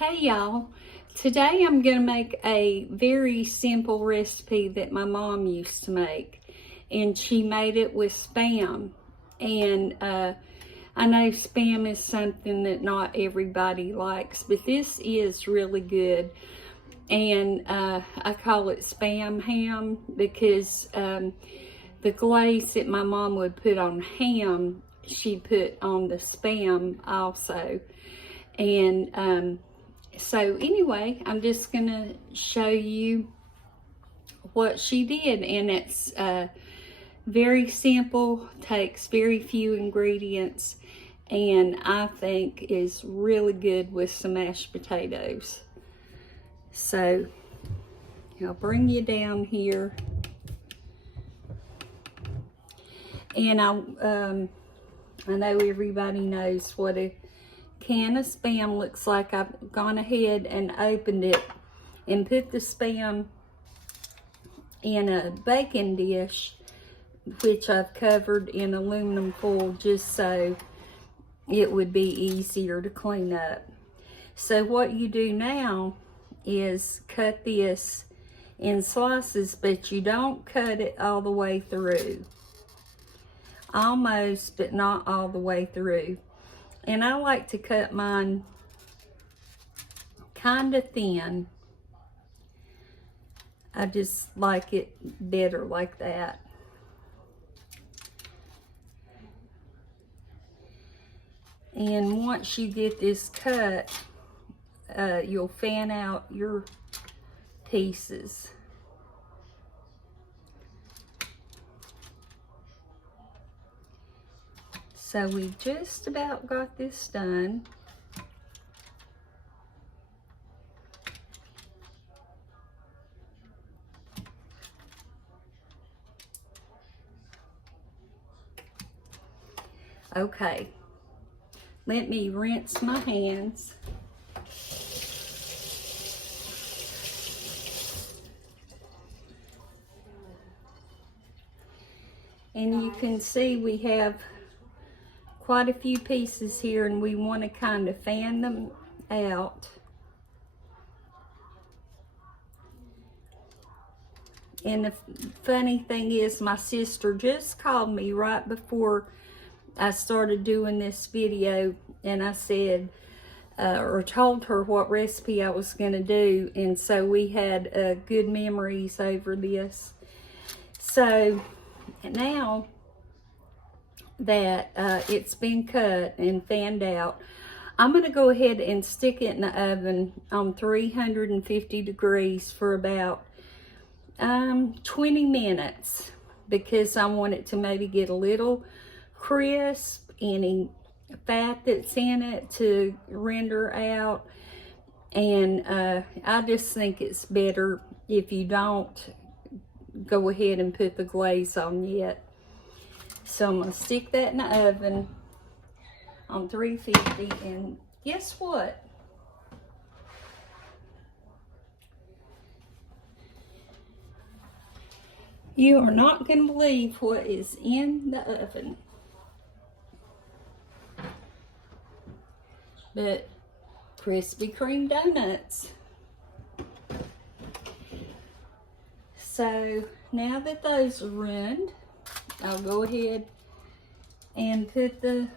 Hey y'all, today I'm going to make a very simple recipe that my mom used to make, and she made it with Spam. And I know Spam is something that not everybody likes, but this is really good. And I call it Spam ham because the glaze that my mom would put on ham, she put on the Spam also. And so anyway, I'm just gonna show you what she did, and it's very simple, takes very few ingredients, and I think is really good with some mashed potatoes. So I'll bring you down here, and I know everybody knows what a can of Spam looks like. I've gone ahead and opened it and put the Spam in a baking dish, which I've covered in aluminum foil just so it would be easier to clean up. So what you do now is cut this in slices, but you don't cut it all the way through. Almost, but not all the way through. And I like to cut mine kind of thin. I just like it better like that. And once you get this cut, you'll fan out your pieces. So we just about got this done. Okay, let me rinse my hands. And you can see we have quite a few pieces here, and we want to kind of fan them out. And the funny thing is, my sister just called me right before I started doing this video, and I said, or told her what recipe I was going to do, and so we had good memories over this. So now that it's been cut and fanned out, I'm going to go ahead and stick it in the oven on 350 degrees for about 20 minutes, because I want it to maybe get a little crisp, any fat that's in it to render out. And I just think it's better if you don't go ahead and put the glaze on yet. So I'm going to stick that in the oven on 350, and guess what? You are not going to believe what is in the oven. But Krispy Kreme donuts. So now that those are ruined, I'll go ahead and put the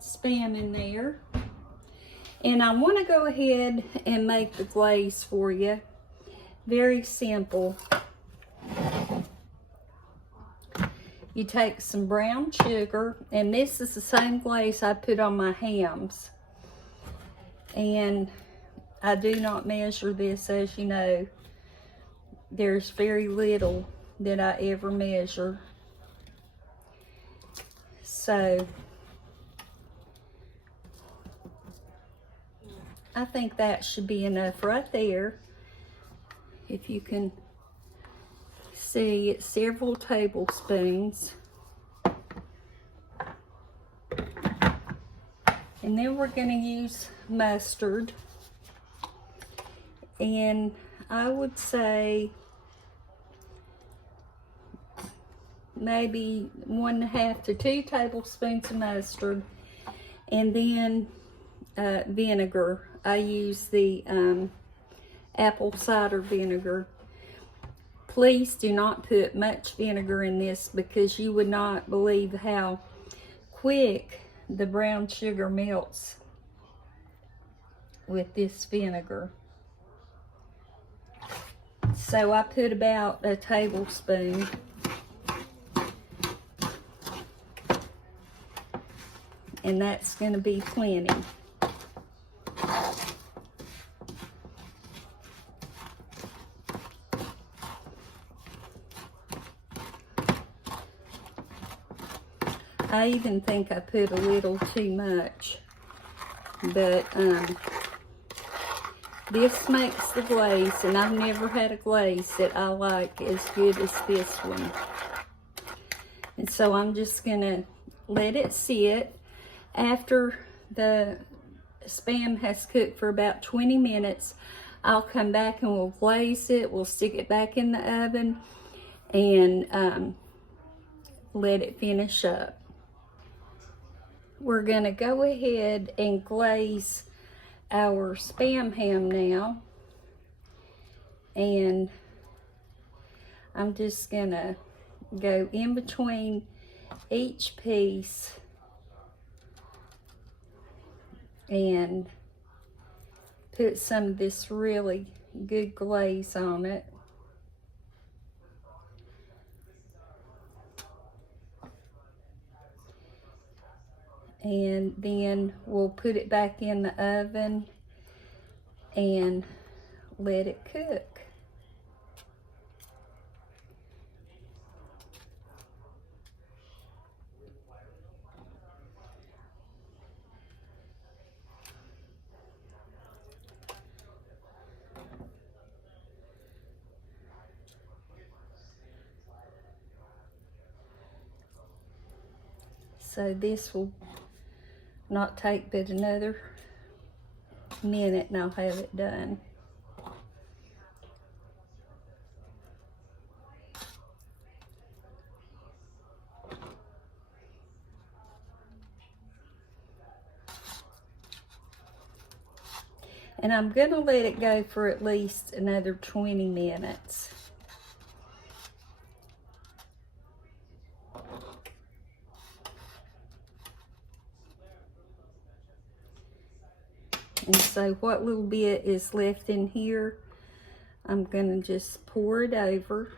Spam in there. And I want to go ahead and make the glaze for you. Very simple. You take some brown sugar, and this is the same glaze I put on my hams. And I do not measure this, as you know. There's very little that I ever measure. So I think that should be enough right there. If you can see, it's several tablespoons. And then we're going to use mustard. And I would say maybe 1.5 to 2 tablespoons of mustard, and then vinegar. I use the apple cider vinegar. Please do not put much vinegar in this because you would not believe how quick the brown sugar melts with this vinegar. So I put about a tablespoon. And that's going to be plenty. I even think I put a little too much, but this makes the glaze, and I've never had a glaze that I like as good as this one. And so I'm just gonna let it sit. After the Spam has cooked for about 20 minutes, I'll come back and we'll glaze it. We'll stick it back in the oven and let it finish up. We're gonna go ahead and glaze our Spam ham now. And I'm just gonna go in between each piece and put some of this really good glaze on it. And then we'll put it back in the oven and let it cook. So this will not take but another minute and I'll have it done. And I'm gonna let it go for at least another 20 minutes. And so what little bit is left in here, I'm gonna just pour it over.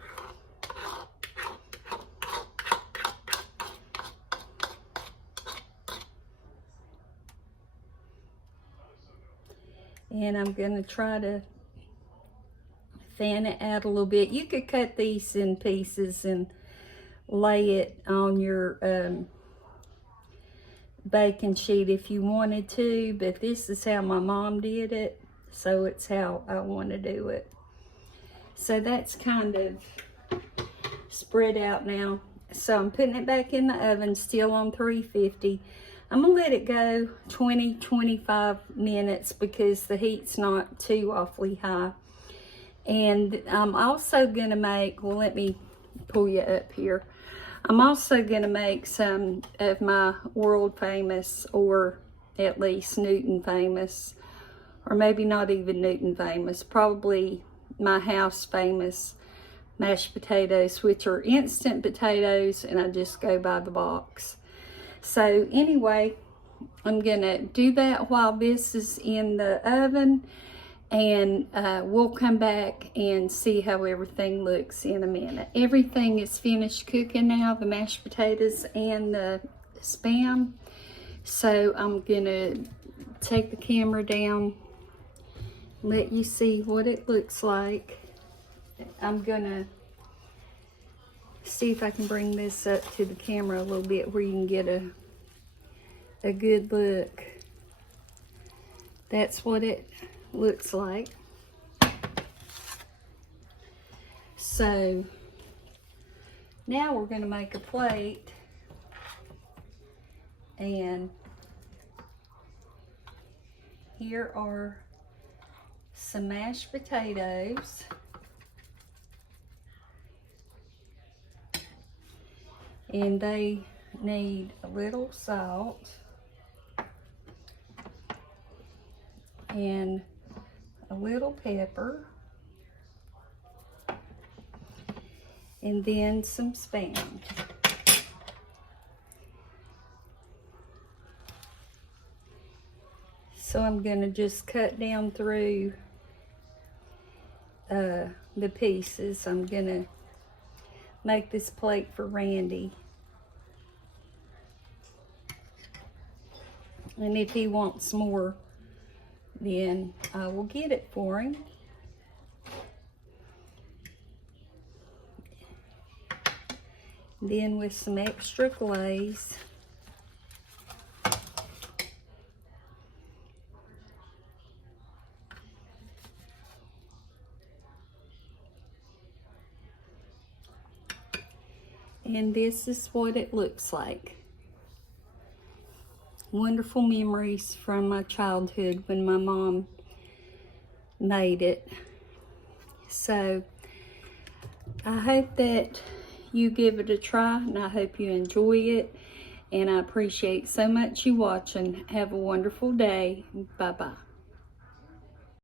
And I'm gonna try to fan it out a little bit. You could cut these in pieces and lay it on your baking sheet if you wanted to, but this is how my mom did it, so it's how I want to do it. So that's kind of spread out now. So I'm putting it back in the oven, still on 350. I'm gonna let it go 20-25 minutes because the heat's not too awfully high. And I'm also gonna make, well, let me pull you up here. I'm also going to make some of my world famous, or at least Newton famous, or maybe not even Newton famous, probably my house famous mashed potatoes, which are instant potatoes, and I just go by the box. So anyway, I'm going to do that while this is in the oven, and we'll come back and see how everything looks in a minute. Everything is finished cooking now, the mashed potatoes and the Spam. So I'm gonna take the camera down, let you see what it looks like. I'm gonna see if I can bring this up to the camera a little bit where you can get a good look. That's what it looks like. So now we're going to make a plate, and here are some mashed potatoes, and they need a little salt. and a little pepper, and then some Spam. So I'm going to just cut down through the pieces. I'm going to make this plate for Randy. And if he wants more, then I will get it for him. Then with some extra glaze, and this is what it looks like. Wonderful memories from my childhood when my mom made it. So I hope that you give it a try, and I hope you enjoy it. And I appreciate so much you watching. Have a wonderful day. Bye-bye.